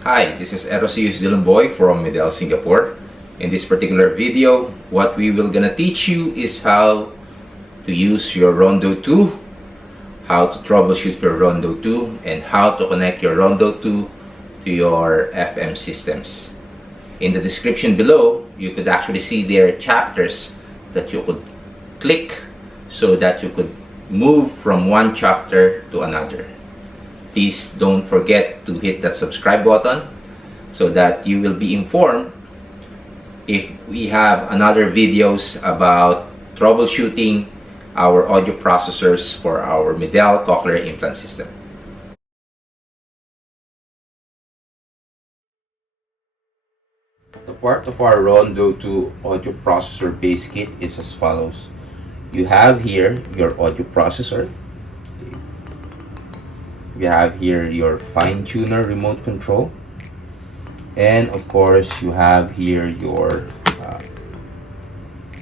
Hi, this is Erosius Dilumboy from Medel, Singapore. In this particular video, what we will gonna teach you is how to use your Rondo 2, how to troubleshoot your Rondo 2, and how to connect your Rondo 2 to your FM systems. In the description below, you could actually see their chapters that you could click so that you could move from one chapter to another. Please don't forget to hit that subscribe button so that you will be informed if we have another videos about troubleshooting our audio processors for our Medel cochlear implant system. The part of our Rondo 2 audio processor base kit is as follows. You have here your audio processor. We have here your fine tuner remote control, and of course you have here your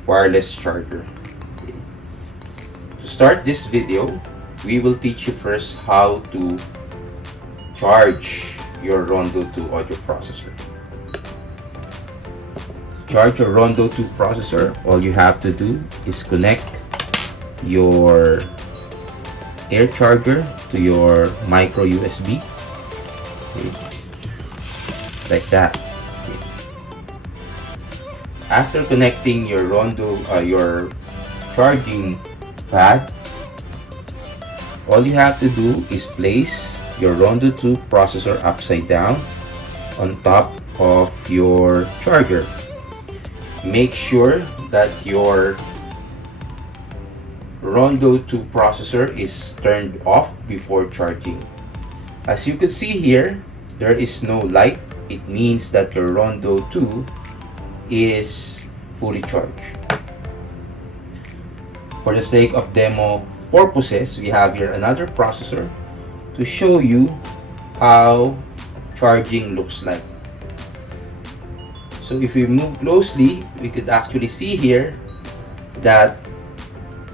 wireless charger. To start this video, we will teach you first how to charge your Rondo 2 audio processor. To charge your Rondo 2 processor, all you have to do is connect your air charger to your micro USB, like that. After connecting your Rondo, your charging pad, all you have to do is place your Rondo 2 processor upside down on top of your charger. Make sure that your Rondo 2 processor is turned off before charging. As you can see here, there is no light. It means that your Rondo 2 is fully charged. For the sake of demo purposes, we have here another processor to show you how charging looks like. So if we move closely, we could actually see here that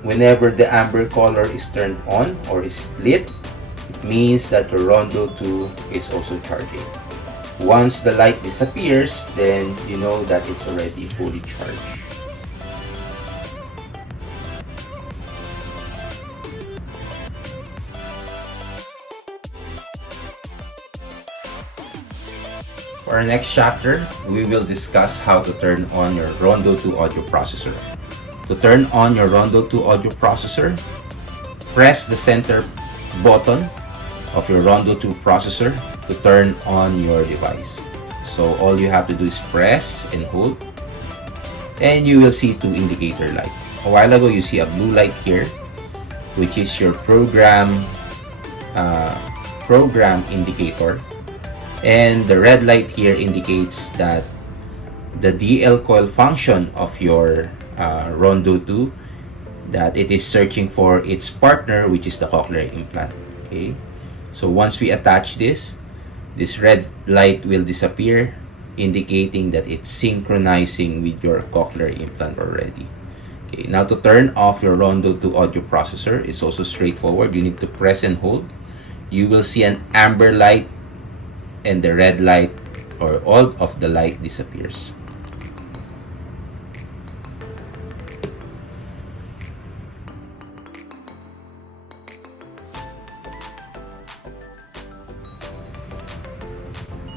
whenever the amber color is turned on or is lit, it means that the Rondo 2 is also charging. Once the light disappears, then you know that it's already fully charged. For our next chapter, we will discuss how to turn on your Rondo 2 audio processor. To turn on your Rondo 2 audio processor, press the center button of your Rondo 2 processor to turn on your device. So all you have to do is press and hold, and you will see two indicator lights. A while ago, you see a blue light here, which is your program indicator, and the red light here indicates that the DL coil function of your Rondo 2, that it is searching for its partner, which is the cochlear implant. Okay, so once we attach this red light will disappear, indicating that it's synchronizing with your cochlear implant already. Okay, now to turn off your Rondo 2 audio processor is also straightforward. You need to press and hold. You will see an amber light, and the red light or all of the light disappears.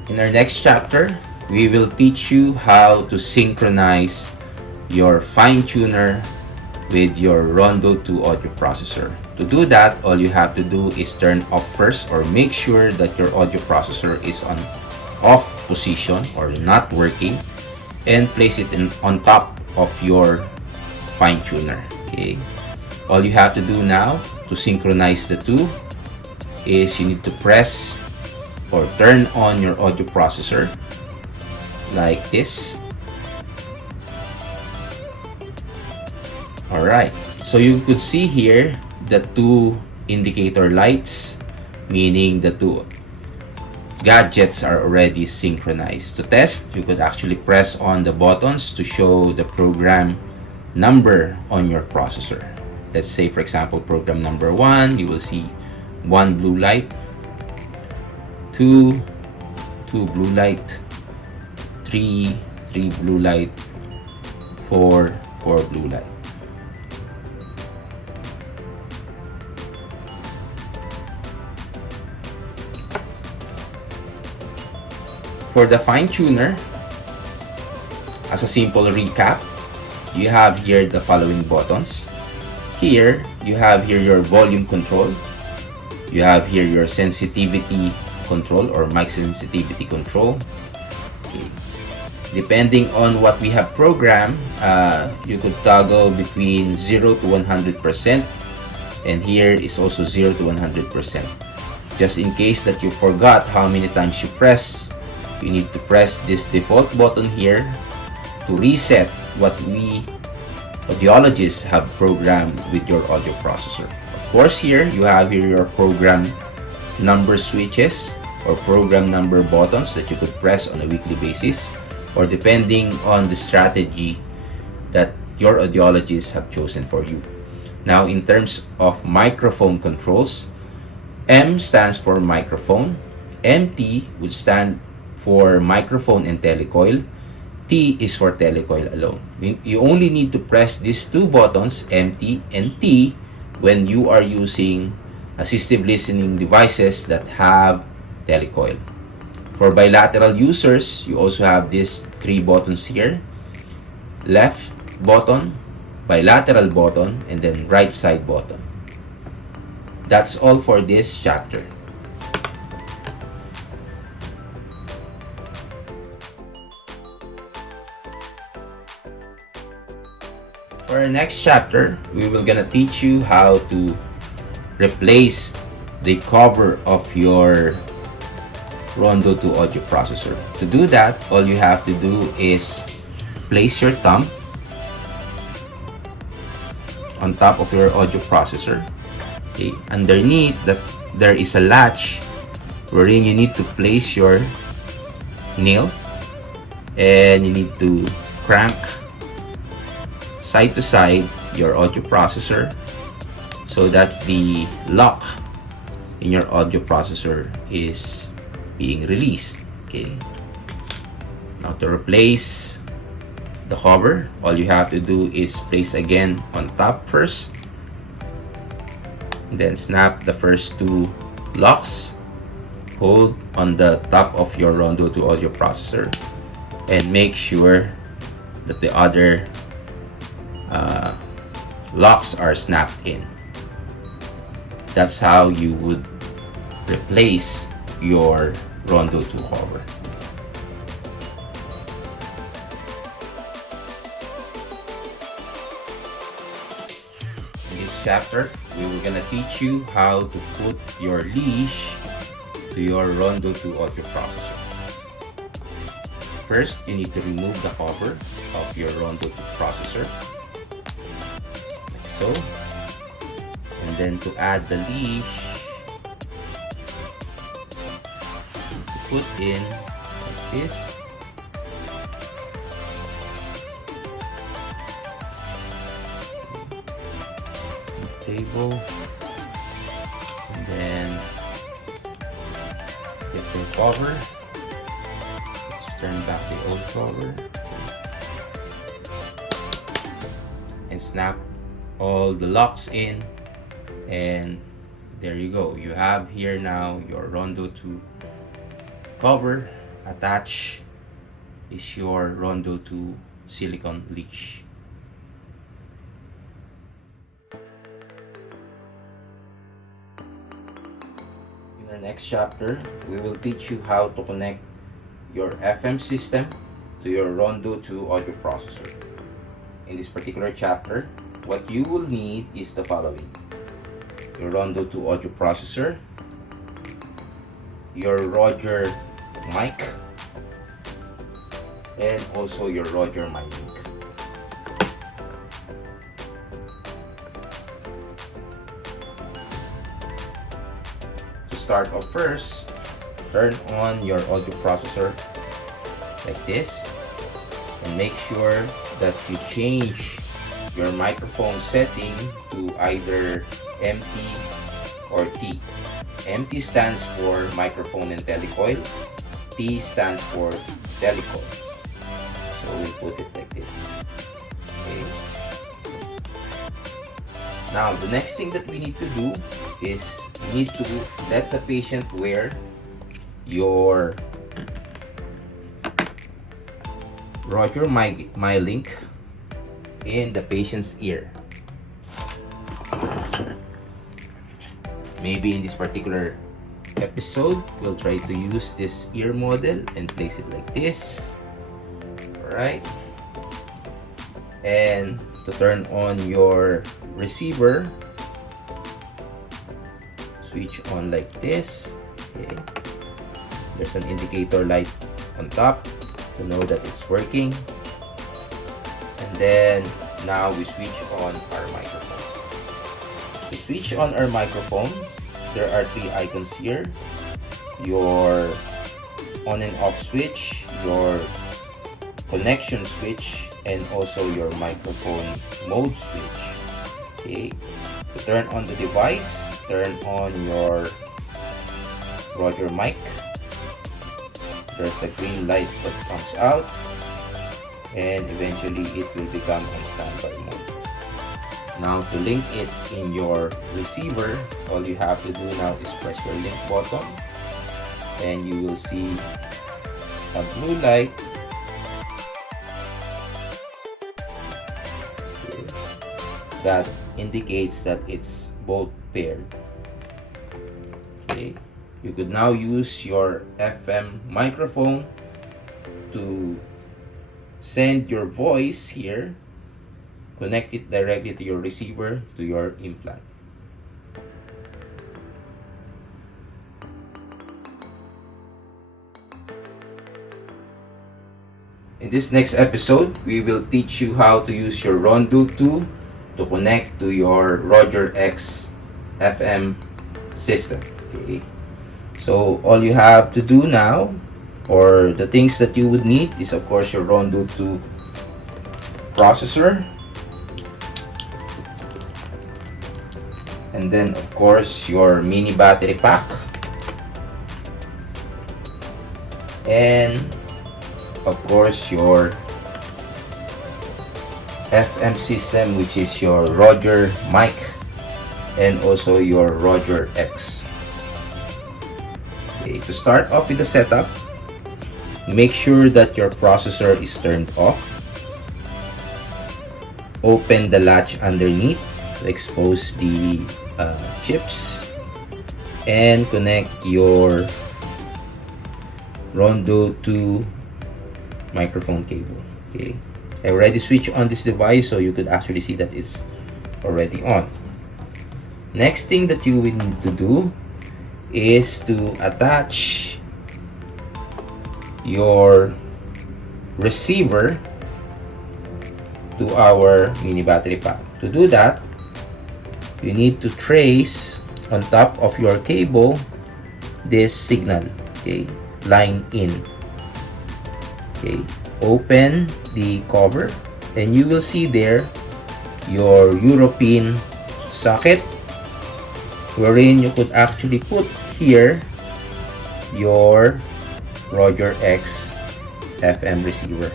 In our next chapter, we will teach you how to synchronize your fine tuner with your Rondo 2 audio processor. To do that, all you have to do is turn off first, or make sure that your audio processor is on off position or not working, and place it on top of your fine tuner. Okay, all you have to do now to synchronize the two is you need to press or turn on your audio processor like this. Alright, so you could see here the two indicator lights, meaning the two gadgets are already synchronized. To test, you could actually press on the buttons to show the program number on your processor. Let's say, for example, program number 1, you will see one blue light, 2, 2 blue light, 3 blue light, 4 blue light. For the fine tuner, as a simple recap, you have here the following buttons. Here, you have here your volume control. You have here your sensitivity control or mic sensitivity control. Okay. Depending on what we have programmed, you could toggle between 0 to 100%, and here is also 0 to 100%. Just in case that you forgot how many times you press, you need to press this default button here to reset what we audiologists have programmed with your audio processor. Of course, here you have here your program number switches or program number buttons that you could press on a weekly basis, or depending on the strategy that your audiologists have chosen for you. Now, in terms of microphone controls, M stands for microphone, MT would stand for microphone and telecoil, T is for telecoil alone. You only need to press these two buttons, MT and T, when you are using assistive listening devices that have telecoil. For bilateral users, you also have these three buttons here: left button, bilateral button, and then right side button. That's all for this chapter. For our next chapter, we will gonna teach you how to replace the cover of your Rondo 2 audio processor. To do that, all you have to do is place your thumb on top of your audio processor. Okay. Underneath that, there is a latch wherein you need to place your nail, and you need to crank side to side your audio processor so that the lock in your audio processor is being released. Okay. Now, to replace the cover, all you have to do is place again on top first, and then snap the first two locks, hold on the top of your Rondo 2 audio processor, and make sure that the other locks are snapped in. That's how you would replace your Rondo 2 cover. In this chapter, we were gonna teach you how to put your leash to your Rondo 2 audio processor. First, you need to remove the cover of your Rondo 2 processor, like so. And then to add the leash, you put in like this. Table, and then get your cover. Let's turn back the old cover and snap all the locks in, and there you go. You have here now your Rondo 2 cover. Attached is your Rondo 2 silicone leash. In our next chapter, we will teach you how to connect your FM system to your Rondo 2 audio processor. In this particular chapter, what you will need is the following: your Rondo 2 audio processor, your Roger mic, and also your Roger mic link. To start off, first, turn on your audio processor like this, and make sure that you change your microphone setting to either MT or T. MT stands for microphone and telecoil, T stands for telecall. So we put it like this. Okay. Now the next thing that we need to do is we need to let the patient wear your Roger MyLink in the patient's ear. Maybe in this particular episode, we'll try to use this ear model and place it like this. Alright. And to turn on your receiver, switch on like this. Okay. There's an indicator light on top to know that it's working. And then now we switch on our microphone. To switch on our microphone, there are three icons here: your on and off switch, your connection switch, and also your microphone mode switch. Okay, to turn on the device, turn on your Roger mic. There's a green light that comes out, and eventually it will become on standby mode. Now to link it in your receiver, all you have to do now is press your link button, and you will see a blue light that indicates that it's both paired. Okay, you could now use your FM microphone to send your voice here, connect it directly to your receiver, to your implant. In this next episode, we will teach you how to use your Rondo 2 to connect to your Roger X FM system. Okay. So all you have to do now, or the things that you would need, is of course your Rondo 2 processor, and then of course your mini battery pack, and of course your FM system, which is your Roger mic and also your Roger X. Okay, to start off with the setup, make sure that your processor is turned off. Open the latch underneath to expose the chips, and connect your Rondo 2 microphone cable. Okay, I already switched on this device, so you could actually see that it's already on. Next thing that you will need to do is to attach your receiver to our mini battery pack. To do that, you need to trace on top of your cable this signal. Okay, line in. Okay, open the cover and you will see there your European socket, wherein you could actually put here your Roger X FM receiver.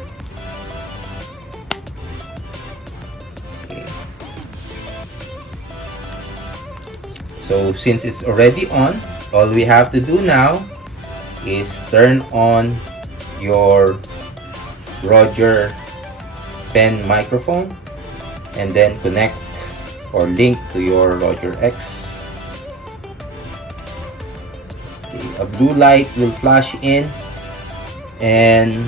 Okay. So since it's already on, all we have to do now is turn on your Roger pen microphone and then connect or link to your Roger X. Okay, a blue light will flash in and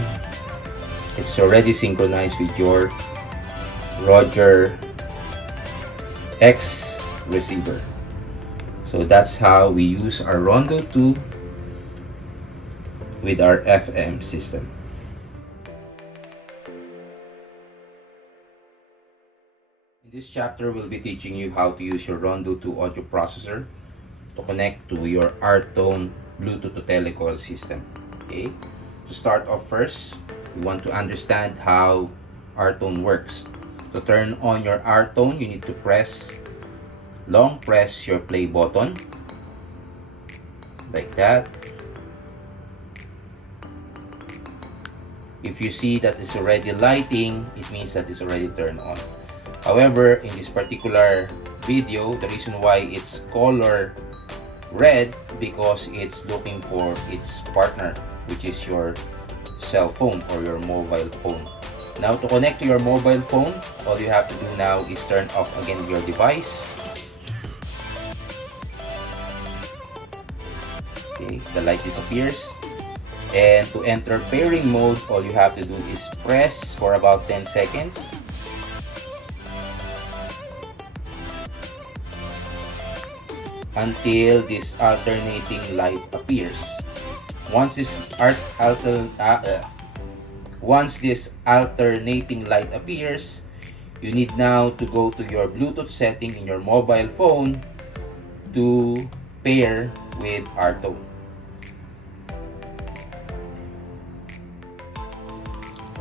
it's already synchronized with your Roger X receiver. So that's how we use our Rondo 2 with our FM system. In this chapter, we'll be teaching you how to use your Rondo 2 audio processor to connect to your Artone Bluetooth to telecoil system. Okay, to start off first, we want to understand how Artone works. To turn on your Artone, you need to long press your play button like that. If you see that it's already lighting, it means that it's already turned on. However, in this particular video, the reason why it's color red, because it's looking for its partner, which is your cell phone or your mobile phone. Now, to connect to your mobile phone, all you have to do now is turn off again your device. Okay, the light disappears. And to enter pairing mode, all you have to do is press for about 10 seconds. Until this alternating light appears. Once this alternating light appears, you need now to go to your Bluetooth setting in your mobile phone to pair with Arto.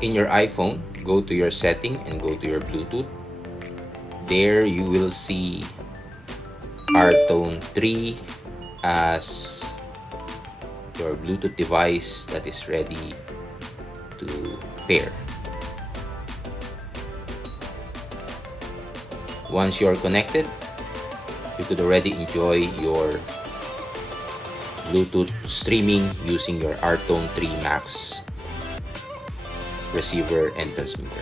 In your iPhone, go to your setting and go to your Bluetooth. There you will see Artone 3 as your Bluetooth device that is ready to pair. Once you are connected, you could already enjoy your Bluetooth streaming using your Artone 3 Max receiver and transmitter.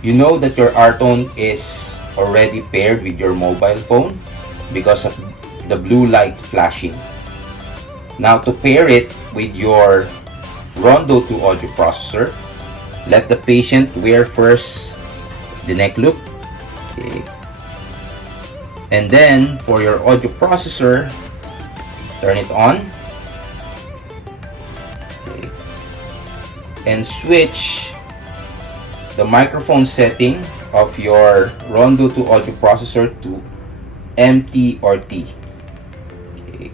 You know that your Artone is already paired with your mobile phone because of the blue light flashing. Now, to pair it with your Rondo 2 audio processor, let the patient wear first the neck loop. Okay. And then for your audio processor, turn it on. Okay. And switch the microphone setting of your Rondo 2 audio processor to MT or T. Okay.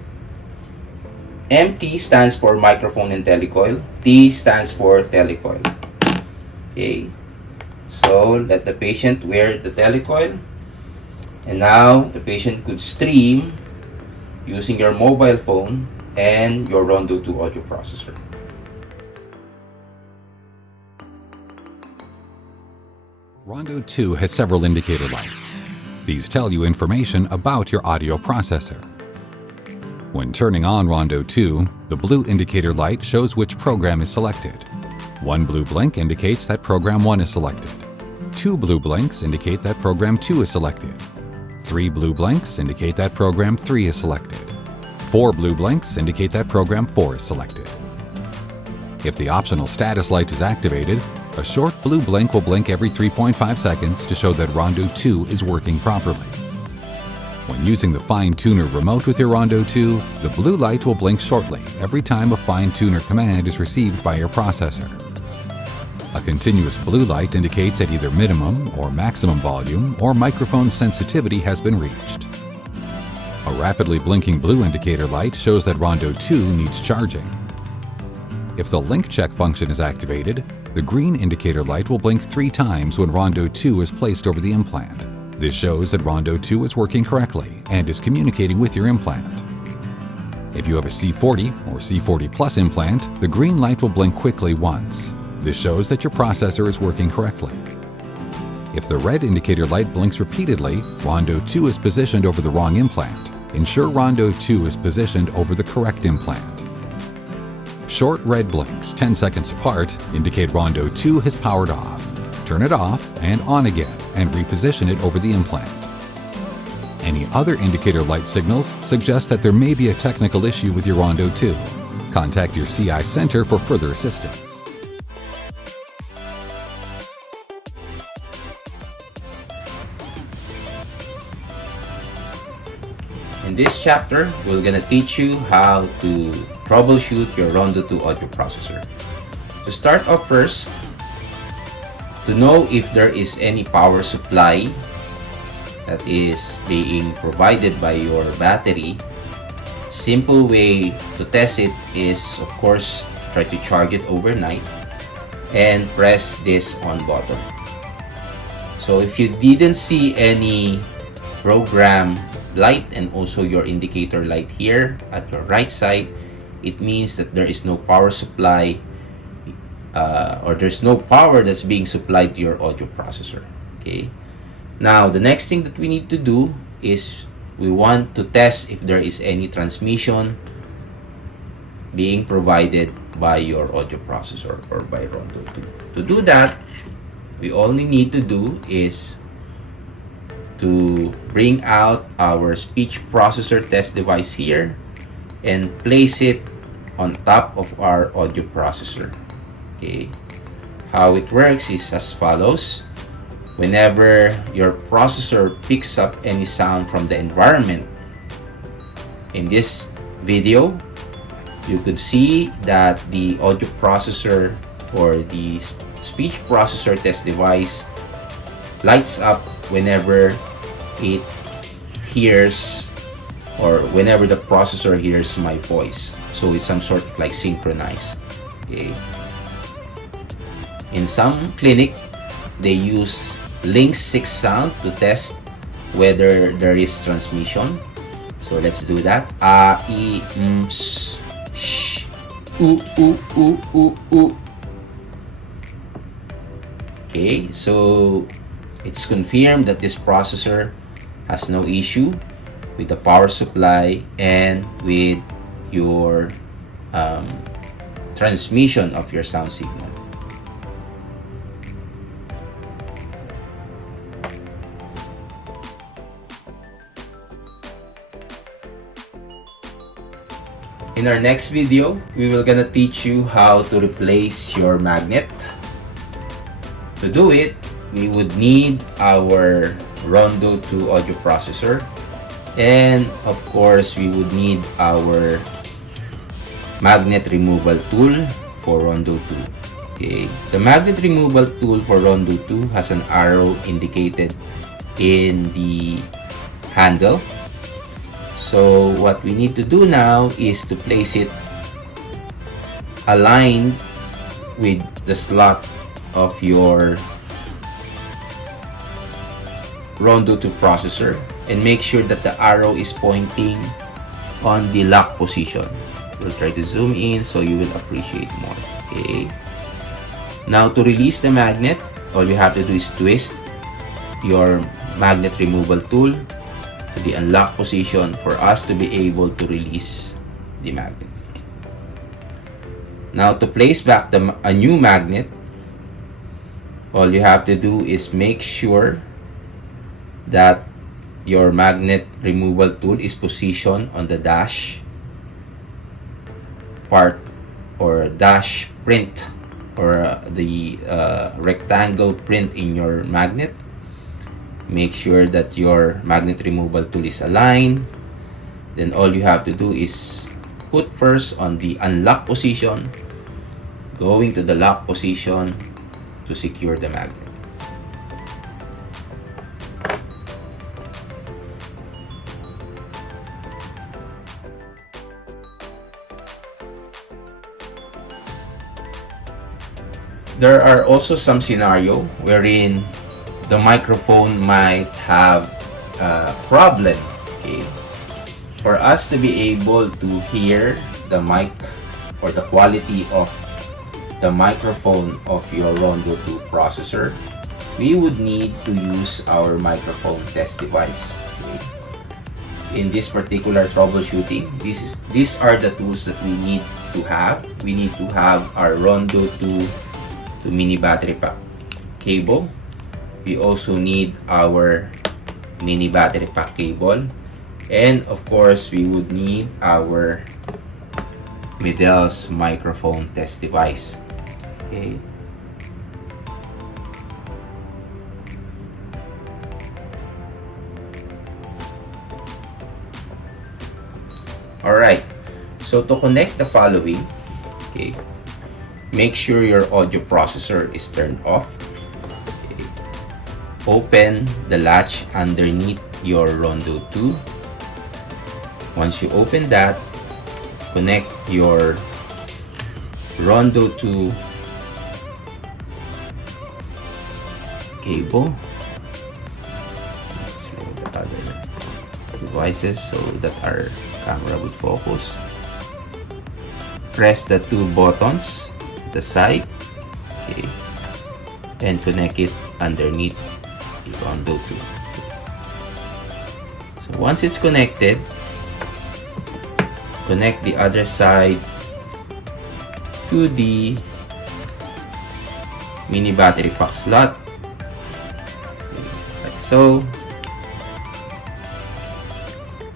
MT stands for microphone and telecoil. T stands for telecoil. Okay. So let the patient wear the telecoil. And now the patient could stream using your mobile phone and your Rondo 2 audio processor. Rondo 2 has several indicator lights. These tell you information about your audio processor. When turning on Rondo 2, the blue indicator light shows which program is selected. One blue blink indicates that program 1 is selected. Two blue blinks indicate that program 2 is selected. Three blue blinks indicate that program 3 is selected. Four blue blinks indicate that program 4 is selected. If the optional status light is activated, a short blue blink will blink every 3.5 seconds to show that Rondo 2 is working properly. When using the Fine Tuner remote with your Rondo 2, the blue light will blink shortly every time a Fine Tuner command is received by your processor. A continuous blue light indicates that either minimum or maximum volume or microphone sensitivity has been reached. A rapidly blinking blue indicator light shows that Rondo 2 needs charging. If the link check function is activated, the green indicator light will blink 3 times when Rondo 2 is placed over the implant. This shows that Rondo 2 is working correctly and is communicating with your implant. If you have a C40 or C40 Plus implant, the green light will blink quickly once. This shows that your processor is working correctly. If the red indicator light blinks repeatedly, Rondo 2 is positioned over the wrong implant. Ensure Rondo 2 is positioned over the correct implant. Short red blinks 10 seconds apart indicate Rondo 2 has powered off. Turn it off and on again and reposition it over the implant. Any other indicator light signals suggest that there may be a technical issue with your Rondo 2. Contact your CI center for further assistance. In this chapter, we're gonna teach you how to troubleshoot your Rondo 2 audio processor. To start off first, to know if there is any power supply that is being provided by your battery, simple way to test it is, of course, try to charge it overnight and press this on button. So if you didn't see any program light and also your indicator light here at your right side, it means that there is no power supply or there's no power that's being supplied to your audio processor. Okay, now the next thing that we need to do is we want to test if there is any transmission being provided by your audio processor or by Rondo 2. To do that, we only need to do is to bring out our speech processor test device here and place it on top of our audio processor. Okay, how it works is as follows. Whenever your processor picks up any sound from the environment, in this video you could see that the audio processor or the speech processor test device lights up whenever it hears or whenever the processor hears my voice. So it's some sort of like synchronized. Okay. In some clinic, they use Link 6 sound to test whether there is transmission. So let's do that. A, I, M, S, sh, u, u, u, u, u. Okay, so it's confirmed that this processor has no issue with the power supply and with your transmission of your sound signal. In our next video, we will gonna teach you how to replace your magnet. To do it, we would need our Rondo 2 audio processor, and of course we would need our magnet removal tool for Rondo 2. Okay, the magnet removal tool for Rondo 2 has an arrow indicated in the handle. So what we need to do now is to place it aligned with the slot of your Rondo 2 processor and make sure that the arrow is pointing on the lock position. We'll try to zoom in so you will appreciate more. Okay. Now to release the magnet, all you have to do is twist your magnet removal tool to the unlock position for us to be able to release the magnet. Now to place back a new magnet, all you have to do is make sure that your magnet removal tool is positioned on the dash part or dash print or the rectangle print in your magnet. Make sure that your magnet removal tool is aligned. Then all you have to do is put first on the unlock position, going to the lock position to secure the magnet. There are also some scenario wherein the microphone might have a problem. Okay, for us to be able to hear the mic or the quality of the microphone of your Rondo 2 processor, we would need to use our microphone test device. Okay. In this particular troubleshooting, these are the tools that we need to have. We need to have our Rondo 2 to mini battery pack cable. We also need our mini battery pack cable, and of course we would need our Medel's microphone test device. Okay. Alright, so to connect the following, okay, make sure your audio processor is turned off. Okay. Open the latch underneath your Rondo 2. Once you open that, connect your Rondo 2 cable. Let's remove the other devices so that our camera would focus. press the two buttons the side, okay, and connect it underneath the Rondo 2. So once it's connected, connect the other side to the mini battery pack slot, like so.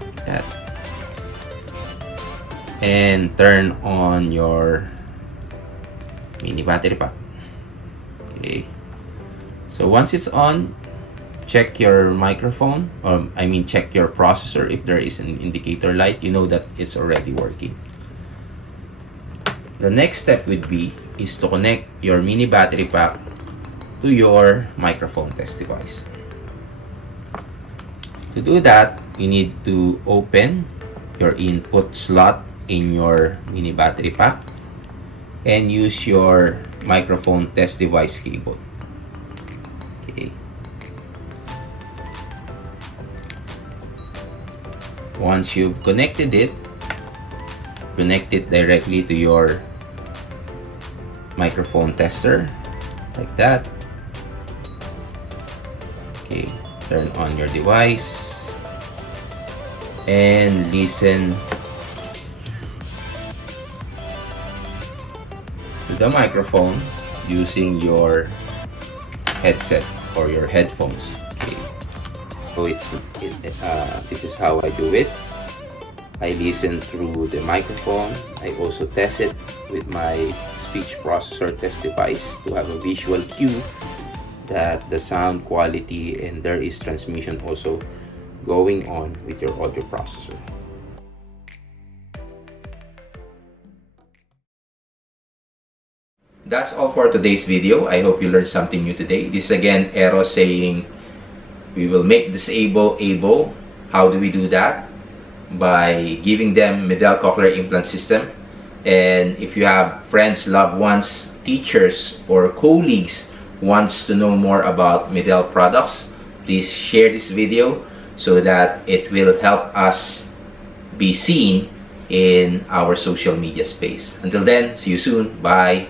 Like that. And turn on your mini battery pack. Okay. So once it's on, check your microphone, or check your processor. If there is an indicator light, you know that it's already working. The next step would be is to connect your mini battery pack to your microphone test device. To do that, you need to open your input slot in your mini battery pack and use your microphone test device cable. Okay. Once you've connected it, connect it directly to your microphone tester, like that. Okay, turn on your device and listen to the microphone using your headset or your headphones. Okay. So this is how I do it. I listen through the microphone. I also test it with my speech processor test device to have a visual cue that the sound quality and there is transmission also going on with your audio processor. That's all for today's video. I hope you learned something new today. This is again Aero saying we will make disable able. How do we do that? By giving them Medel cochlear implant system. And if you have friends, loved ones, teachers, or colleagues wants to know more about Medel products, please share this video so that it will help us be seen in our social media space. Until then, see you soon. Bye.